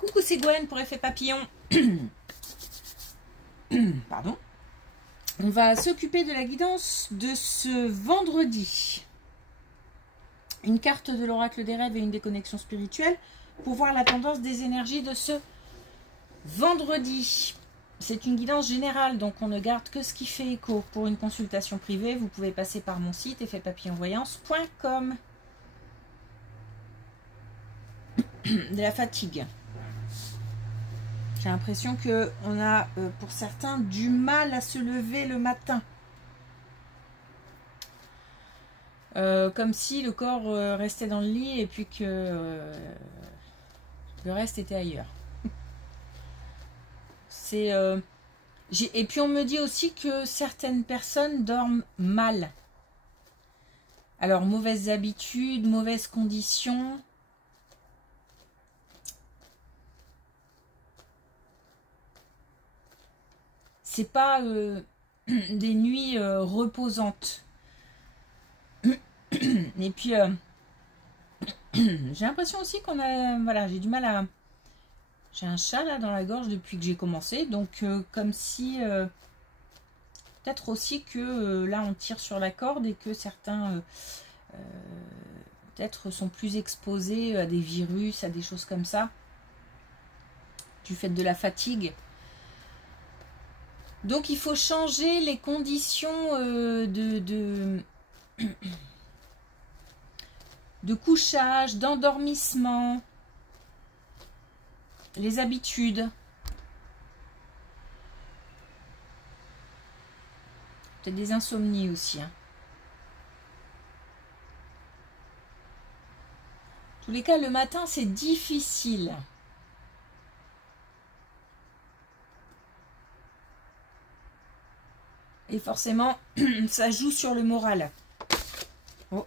Coucou, c'est Gwen pour Effet Papillon. Pardon. On va s'occuper de la guidance de ce vendredi. Une carte de l'oracle des rêves et une déconnexion spirituelle pour voir la tendance des énergies de ce vendredi. C'est une guidance générale, donc on ne garde que ce qui fait écho. Pour une consultation privée, vous pouvez passer par mon site effetpapillonvoyance.com. De la fatigue. J'ai l'impression qu'on a, pour certains, du mal à se lever le matin. Comme si le corps restait dans le lit et puis que le reste était ailleurs. Et puis on me dit aussi que certaines personnes dorment mal. Alors, mauvaises habitudes, mauvaises conditions. C'est pas des nuits reposantes. Et puis, j'ai l'impression aussi qu'on a... Voilà, j'ai du mal à... J'ai un chat là dans la gorge depuis que j'ai commencé. Donc, comme si... peut-être aussi que là, on tire sur la corde et que certains... peut-être sont plus exposés à des virus, à des choses comme ça. Du fait de la fatigue. Donc, il faut changer les conditions de couchage, d'endormissement, les habitudes. Peut-être des insomnies aussi. Hein. En tous les cas, le matin, c'est difficile. Et forcément, ça joue sur le moral. Oh.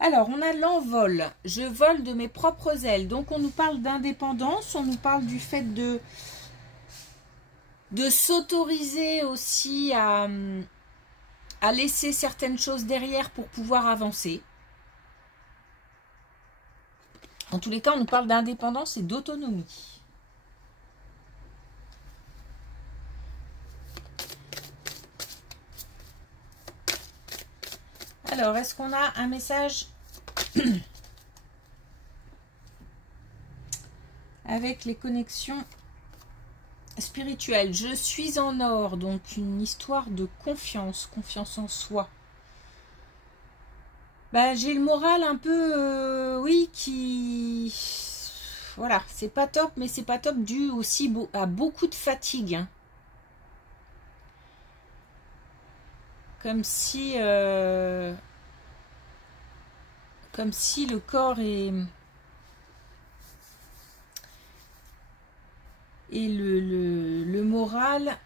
Alors, on a l'envol. Je vole de mes propres ailes. Donc, on nous parle d'indépendance. On nous parle du fait de s'autoriser aussi à laisser certaines choses derrière pour pouvoir avancer. En tous les cas, on nous parle d'indépendance et d'autonomie. Alors, est-ce qu'on a un message avec les connexions spirituelles? Je suis en or, donc une histoire de confiance, confiance en soi. Bah, j'ai le moral un peu, oui, qui... Voilà, c'est pas top, mais c'est pas top dû aussi à beaucoup de fatigue. Hein. Comme si le corps et le moral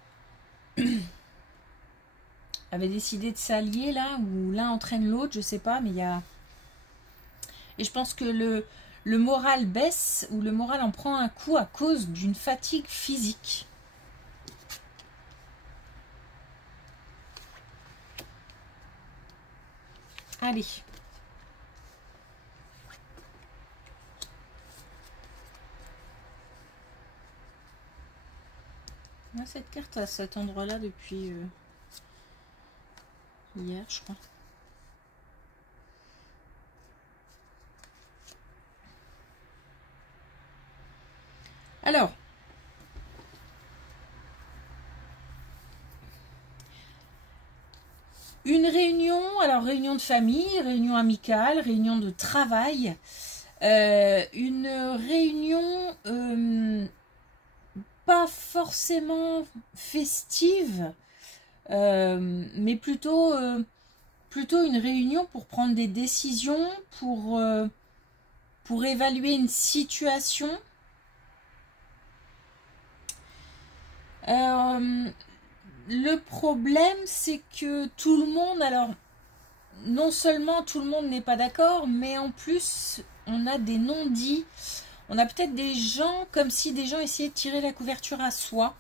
avait décidé de s'allier là, ou l'un entraîne l'autre, je sais pas, mais il y a... Et je pense que le moral baisse, ou le moral en prend un coup à cause d'une fatigue physique. Allez. On a cette carte à cet endroit-là depuis hier, je crois. Alors. Une réunion, alors réunion de famille, réunion amicale, réunion de travail, une réunion pas forcément festive, mais plutôt une réunion pour prendre des décisions, pour évaluer une situation. Le problème, c'est que tout le monde, alors, non seulement tout le monde n'est pas d'accord, mais en plus, on a des non-dits. On a peut-être des gens, comme si des gens essayaient de tirer la couverture à soi.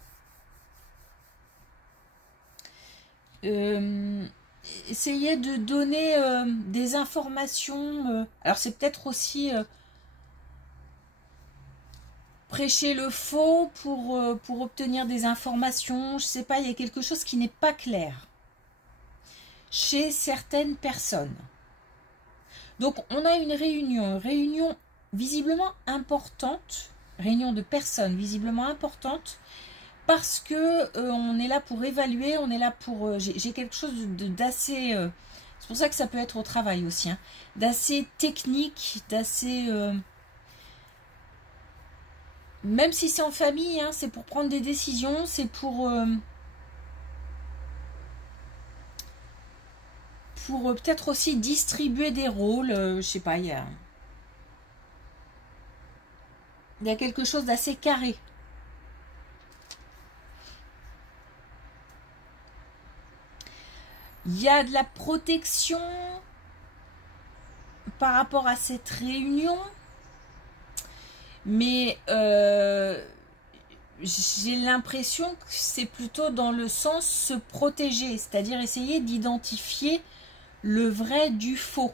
essayer de donner des informations. Alors c'est peut-être aussi prêcher le faux pour obtenir des informations. Je sais pas, il y a quelque chose qui n'est pas clair chez certaines personnes. Donc on a une réunion visiblement importante, réunion de personnes visiblement importante, parce que on est là pour évaluer, on est là pour... j'ai quelque chose d'assez... c'est pour ça que ça peut être au travail aussi, hein, d'assez technique, d'assez... même si c'est en famille, hein, c'est pour prendre des décisions, c'est pour peut-être aussi distribuer des rôles, je sais pas, il y a quelque chose d'assez carré. Il y a de la protection par rapport à cette réunion, mais j'ai l'impression que c'est plutôt dans le sens se protéger, c'est-à-dire essayer d'identifier le vrai du faux.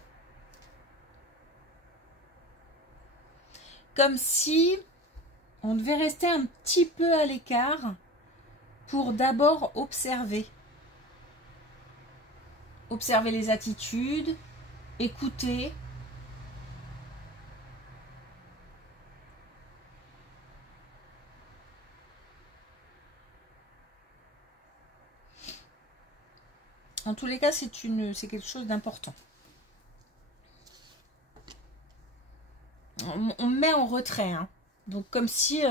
Comme si on devait rester un petit peu à l'écart pour d'abord observer. Observer les attitudes, écouter. En tous les cas, c'est quelque chose d'important. On me met en retrait, hein. Donc comme si...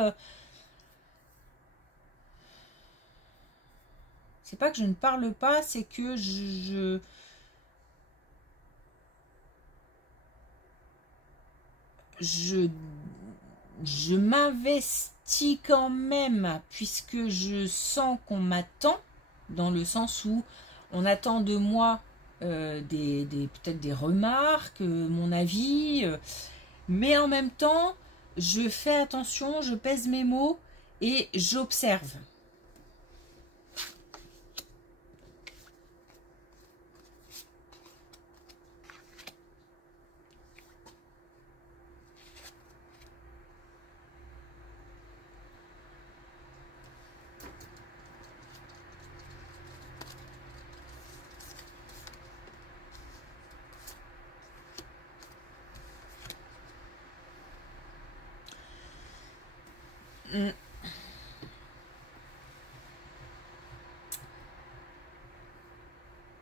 c'est pas que je ne parle pas, c'est que je m'investis quand même, puisque je sens qu'on m'attend, dans le sens où on attend de moi peut-être des remarques, mon avis, mais en même temps, je fais attention, je pèse mes mots et j'observe.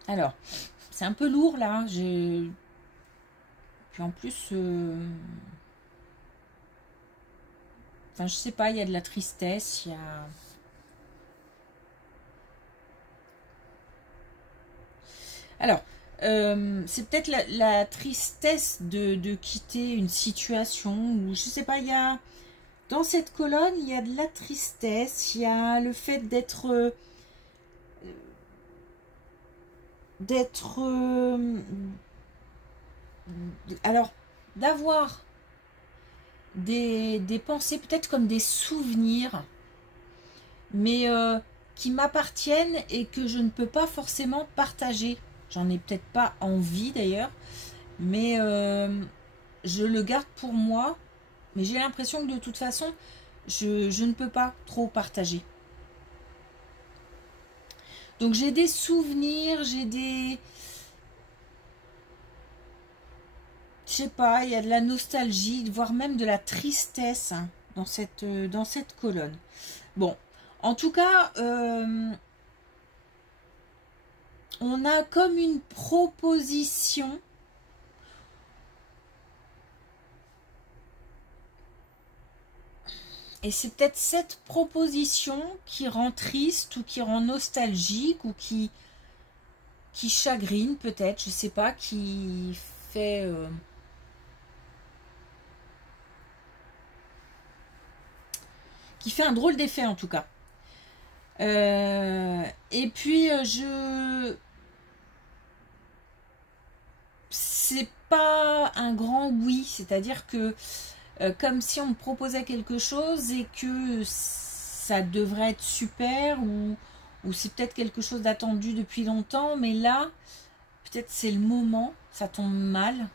Alors, c'est un peu lourd là. Puis en plus, enfin, je sais pas, il y a de la tristesse, il y a... Alors, c'est peut-être la tristesse de quitter une situation, ou je sais pas, il y a... Dans cette colonne, il y a de la tristesse, il y a le fait d'être... alors, d'avoir des pensées peut-être comme des souvenirs, mais qui m'appartiennent et que je ne peux pas forcément partager. J'en ai peut-être pas envie d'ailleurs, mais je le garde pour moi. Mais j'ai l'impression que de toute façon, je ne peux pas trop partager. Donc j'ai des souvenirs, j'ai des... Je sais pas, il y a de la nostalgie, voire même de la tristesse, hein, dans cette colonne. Bon, en tout cas, on a comme une proposition. Et c'est peut-être cette proposition qui rend triste ou qui rend nostalgique ou qui chagrine peut-être, je sais pas, qui fait... qui fait un drôle d'effet en tout cas. Et puis c'est pas un grand oui, c'est-à-dire que comme si on me proposait quelque chose et que ça devrait être super ou c'est peut-être quelque chose d'attendu depuis longtemps, mais là peut-être c'est le moment, ça tombe mal.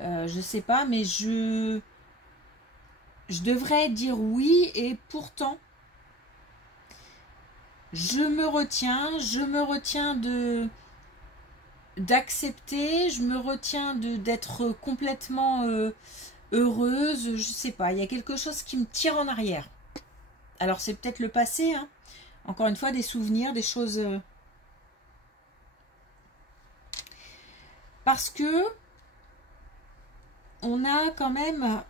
Je sais pas, mais je devrais dire oui et pourtant je me retiens d'accepter, je me retiens d'être complètement heureuse, je sais pas, il y a quelque chose qui me tire en arrière. Alors c'est peut-être le passé, hein. Encore une fois, des souvenirs, des choses... Parce que on a quand même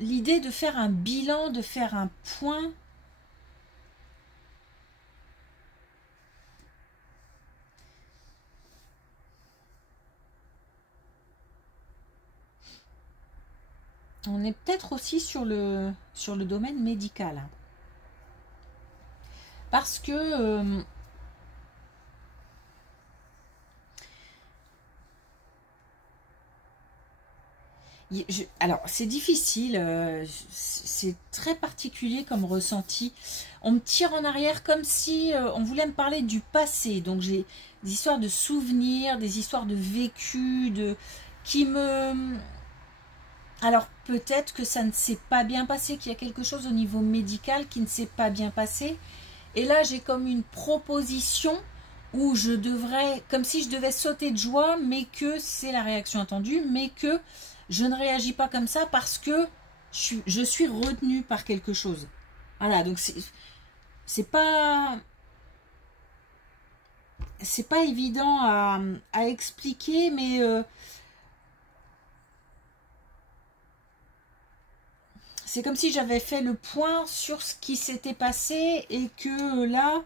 l'idée de faire un bilan, de faire un point. On est peut-être aussi sur le domaine médical. Parce que alors c'est difficile, c'est très particulier comme ressenti. On me tire en arrière comme si on voulait me parler du passé. Donc j'ai des histoires de souvenirs, des histoires de vécu, qui me... Alors peut-être que ça ne s'est pas bien passé, qu'il y a quelque chose au niveau médical qui ne s'est pas bien passé. Et là j'ai comme une proposition où je devrais, comme si je devais sauter de joie, mais que c'est la réaction attendue, mais que je ne réagis pas comme ça parce que je suis retenue par quelque chose. Voilà, donc c'est pas évident à expliquer, mais c'est comme si j'avais fait le point sur ce qui s'était passé et que là,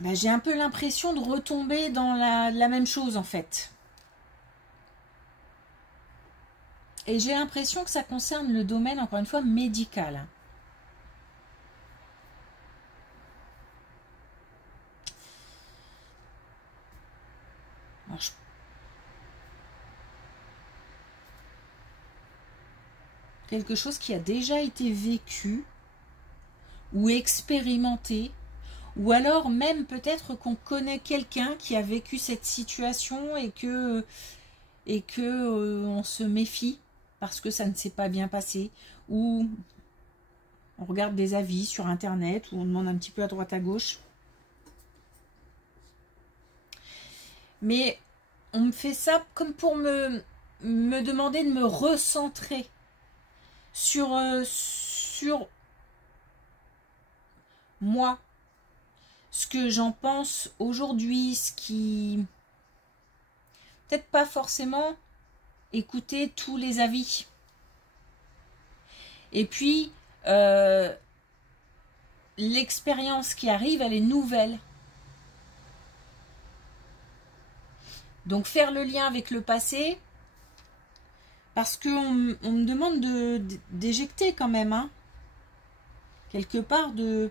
ben, j'ai un peu l'impression de retomber dans la même chose en fait. Et j'ai l'impression que ça concerne le domaine, encore une fois, médical. Alors, quelque chose qui a déjà été vécu ou expérimenté, ou alors même peut-être qu'on connaît quelqu'un qui a vécu cette situation et que on se méfie parce que ça ne s'est pas bien passé, ou on regarde des avis sur internet, ou on demande un petit peu à droite à gauche. Mais on me fait ça comme pour me demander de me recentrer sur moi, ce que j'en pense aujourd'hui, ce qui... Peut-être pas forcément écouter tous les avis. Et puis, l'expérience qui arrive, elle est nouvelle. Donc faire le lien avec le passé, parce qu'on me demande d'éjecter quand même, hein, quelque part de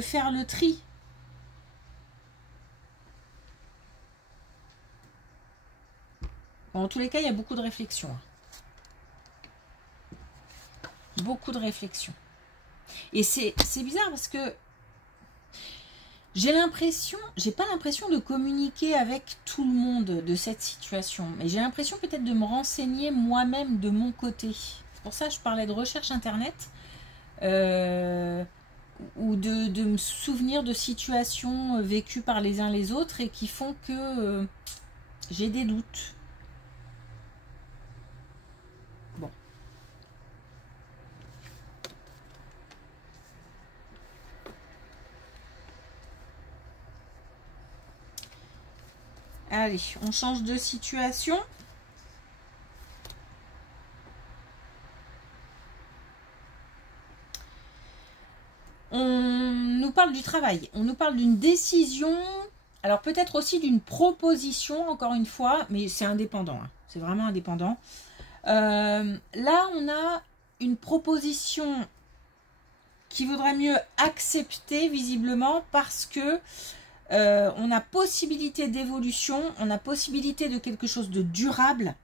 faire le tri. Bon, en tous les cas, il y a beaucoup de réflexion. Beaucoup de réflexion. Et c'est bizarre parce que j'ai pas l'impression de communiquer avec tout le monde de cette situation. Mais j'ai l'impression peut-être de me renseigner moi-même de mon côté. C'est pour ça que je parlais de recherche internet. Ou de me souvenir de situations vécues par les uns les autres et qui font que j'ai des doutes. Bon. Allez, on change de situation. On nous parle du travail, on nous parle d'une décision, alors peut-être aussi d'une proposition, encore une fois, mais c'est indépendant, hein, c'est vraiment indépendant. Là, on a une proposition qui vaudrait mieux accepter visiblement parce que on a possibilité d'évolution, on a possibilité de quelque chose de durable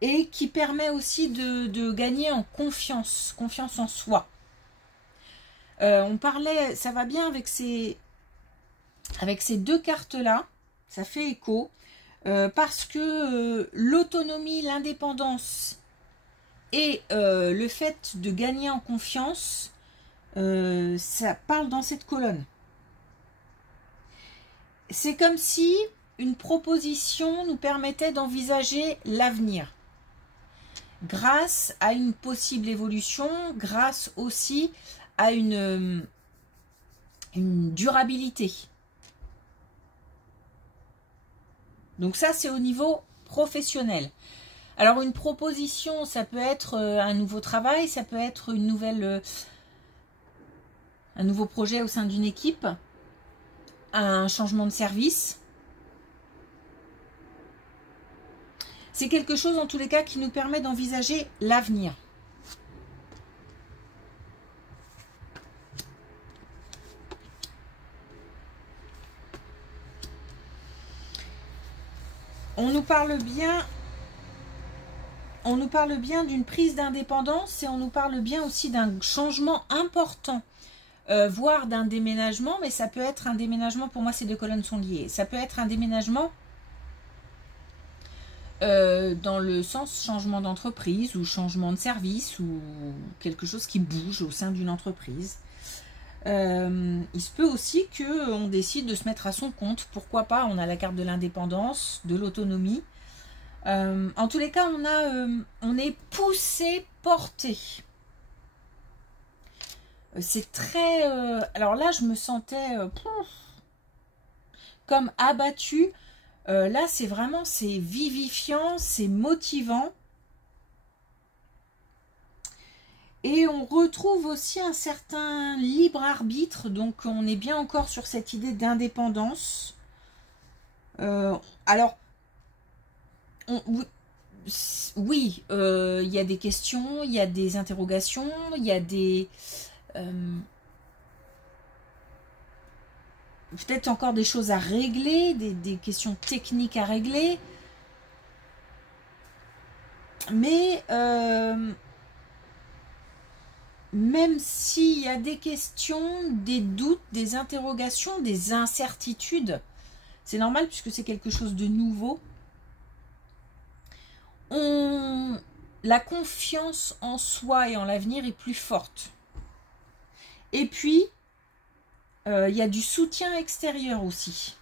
et qui permet aussi de gagner en confiance en soi. On parlait, ça va bien avec ces deux cartes-là, ça fait écho, parce que l'autonomie, l'indépendance et le fait de gagner en confiance, ça parle dans cette colonne. C'est comme si une proposition nous permettait d'envisager l'avenir, grâce à une possible évolution, grâce aussi à une durabilité. Donc ça, c'est au niveau professionnel. Alors une proposition, ça peut être un nouveau travail, ça peut être un nouveau projet au sein d'une équipe, un changement de service. C'est quelque chose en tous les cas qui nous permet d'envisager l'avenir. On nous parle bien d'une prise d'indépendance et on nous parle bien aussi d'un changement important, voire d'un déménagement, mais ça peut être un déménagement, pour moi ces deux colonnes sont liées, ça peut être un déménagement dans le sens changement d'entreprise ou changement de service ou quelque chose qui bouge au sein d'une entreprise. Il se peut aussi qu'on décide de se mettre à son compte, pourquoi pas, on a la carte de l'indépendance, de l'autonomie. En tous les cas, on est poussé, porté. C'est très... alors là, je me sentais comme abattue. Là, c'est vraiment, c'est vivifiant, c'est motivant. Et on retrouve aussi un certain libre arbitre, donc on est bien encore sur cette idée d'indépendance. Alors, oui, il y a des questions, il y a des interrogations, il y a des... peut-être encore des choses à régler, des questions techniques à régler. Mais... même s'il y a des questions, des doutes, des interrogations, des incertitudes, c'est normal puisque c'est quelque chose de nouveau. La confiance en soi et en l'avenir est plus forte. Et puis, il y a du soutien extérieur aussi.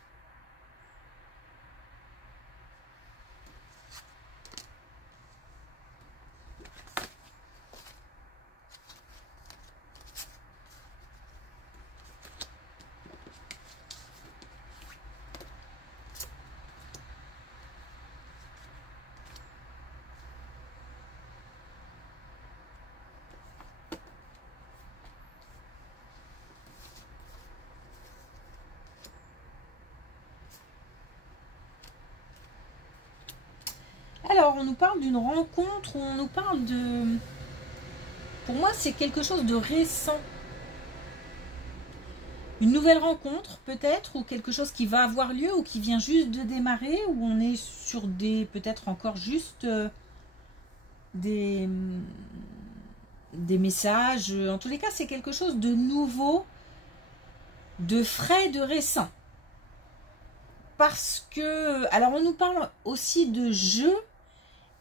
Alors, on nous parle d'une rencontre, on nous parle de... Pour moi, c'est quelque chose de récent. Une nouvelle rencontre, peut-être, ou quelque chose qui va avoir lieu, ou qui vient juste de démarrer, ou on est sur des... peut-être encore juste des messages. En tous les cas, c'est quelque chose de nouveau, de frais, de récent. Parce que... Alors, on nous parle aussi de jeu,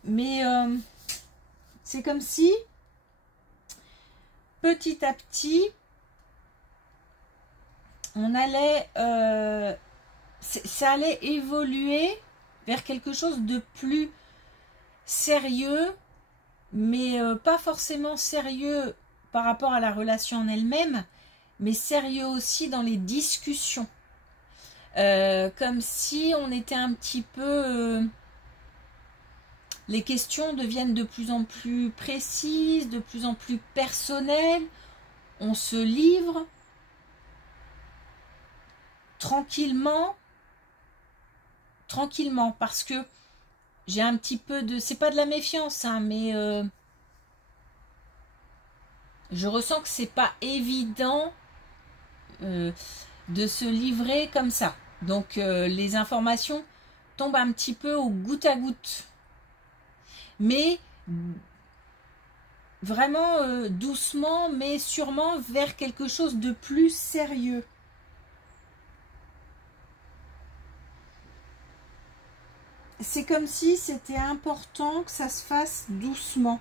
mais c'est comme si, petit à petit, on allait... ça allait évoluer vers quelque chose de plus sérieux, mais pas forcément sérieux par rapport à la relation en elle-même, mais sérieux aussi dans les discussions. Comme si on était un petit peu... les questions deviennent de plus en plus précises, de plus en plus personnelles. On se livre tranquillement, parce que j'ai un petit peu de... c'est pas de la méfiance, hein, mais je ressens que c'est pas évident de se livrer comme ça. Donc les informations tombent un petit peu au goutte à goutte. Mais vraiment doucement, mais sûrement vers quelque chose de plus sérieux. C'est comme si c'était important que ça se fasse doucement.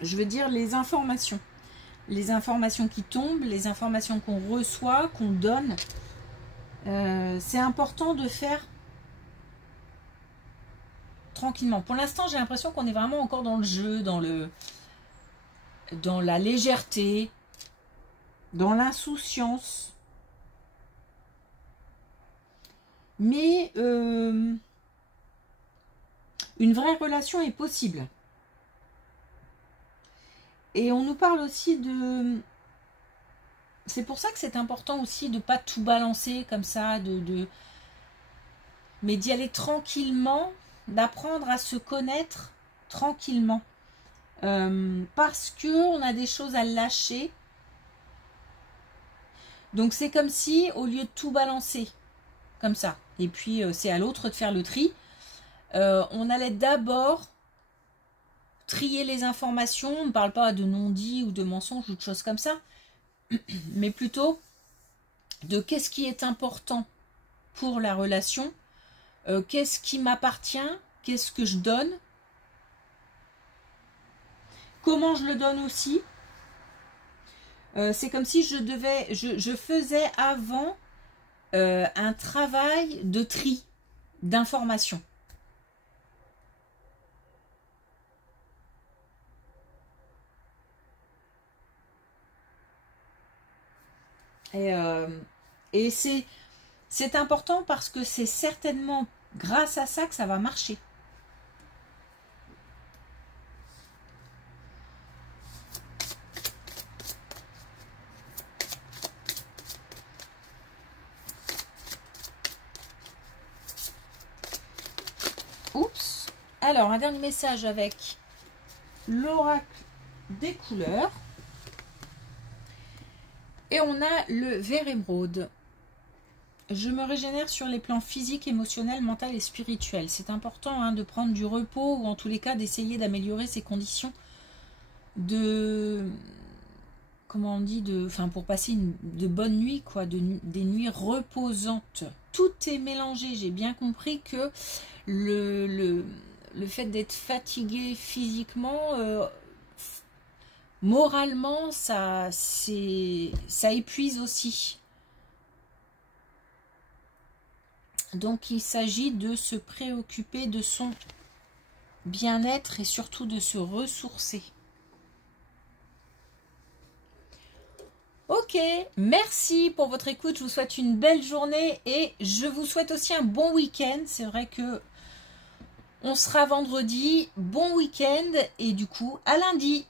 Je veux dire les informations. Les informations qui tombent, les informations qu'on reçoit, qu'on donne. C'est important de faire tranquillement. Pour l'instant, j'ai l'impression qu'on est vraiment encore dans le jeu, dans la légèreté, dans l'insouciance. Mais une vraie relation est possible. Et on nous parle aussi de... C'est pour ça que c'est important aussi de ne pas tout balancer comme ça, mais d'y aller tranquillement, d'apprendre à se connaître tranquillement. Parce qu'on a des choses à lâcher. Donc c'est comme si, au lieu de tout balancer, comme ça, et puis c'est à l'autre de faire le tri, on allait d'abord trier les informations. On ne parle pas de non-dit ou de mensonges ou de choses comme ça, mais plutôt de qu'est-ce qui est important pour la relation, qu'est-ce qui m'appartient, qu'est-ce que je donne, comment je le donne aussi. C'est comme si je faisais avant un travail de tri d'informations. Et c'est important parce que c'est certainement grâce à ça que ça va marcher. Oups. Alors, un dernier message avec l'oracle des couleurs. Et on a le vert émeraude. Je me régénère sur les plans physiques, émotionnels, mental et spirituel. C'est important de prendre du repos ou en tous les cas d'essayer d'améliorer ses conditions de... Comment on dit pour passer de bonnes nuits, quoi, des nuits reposantes. Tout est mélangé. J'ai bien compris que le fait d'être fatigué physiquement... moralement, ça épuise aussi. Donc, il s'agit de se préoccuper de son bien-être et surtout de se ressourcer. Ok, merci pour votre écoute. Je vous souhaite une belle journée et je vous souhaite aussi un bon week-end. C'est vrai que on sera vendredi. Bon week-end et du coup, à lundi.